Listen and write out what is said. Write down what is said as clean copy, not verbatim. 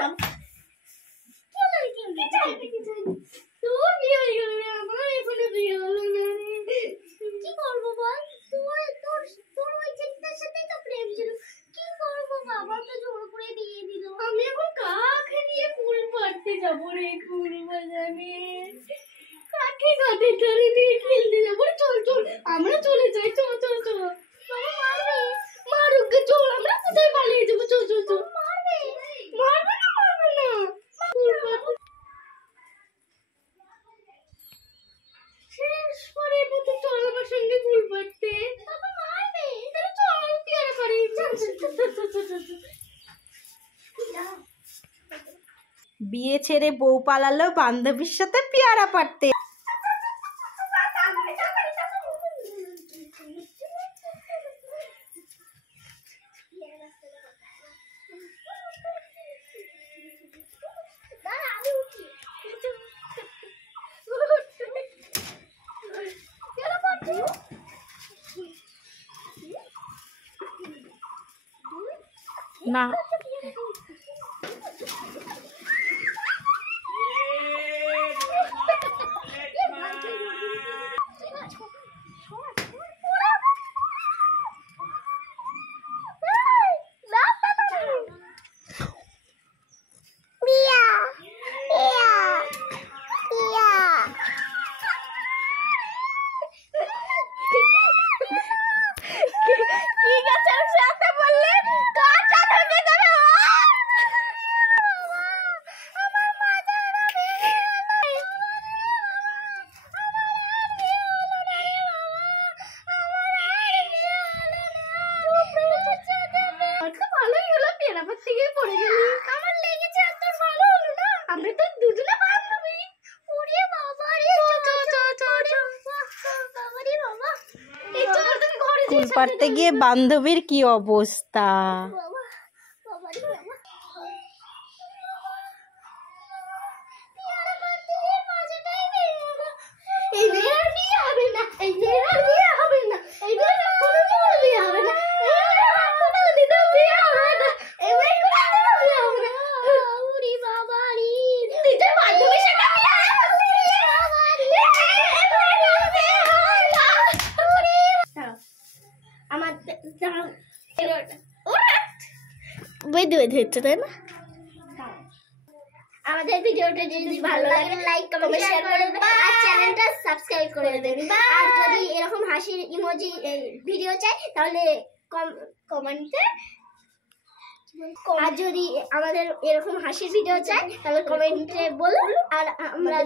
গেলাম তোর বিয়ে হয়ে গেল রে, আমার এখনো বিয়ে হলো না রে। কি করবো বল, তোর ওই ছেলেটার সাথেই তো প্রেম ছিল, কি করবো, বাবা তো জোর করে বিয়ে দিল। আমি এখন কাকে নিয়ে ফুল পাড়তে যাবো রে, ফুল বাজারে কাকে কাঁধে ধরে নিয়ে খেলতে যাবো? চল চল আমরা চলে যাই, চল চল চল। বাবা মারবে, মারুক, চল আমরা কোথায় পালিয়ে যাবো, চল চল চল। মারবে মারবে না, মারবে না, ফুল পাড়তে শেষ করে মতো চল আমার সঙ্গে ফুল পাড়তে। বাবা মারবে, তাহলে চল পেয়ারা পাড়ি, চল চল চল চল চল চল। বিয়ে ছেড়ে বউ পালালো বান্ধবীর সাথে পেয়ারা পাড়তে। না ফুল পাড়তে গিয়ে বান্ধবীর কি অবস্থা। তাই না? আমাদের ভিডিওটা যদি ভালো লাগে লাইক কমেন্ট শেয়ার করে দেবেন আর চ্যানেলটা সাবস্ক্রাইব করে দেবেন। আর যদি এরকম হাসির ইমোজি ভিডিও চাই তাহলে কমেন্টে, আর যদি আমাদের এরকম হাসির ভিডিও চাই তাহলে কমেন্টে বলুন আর আমরা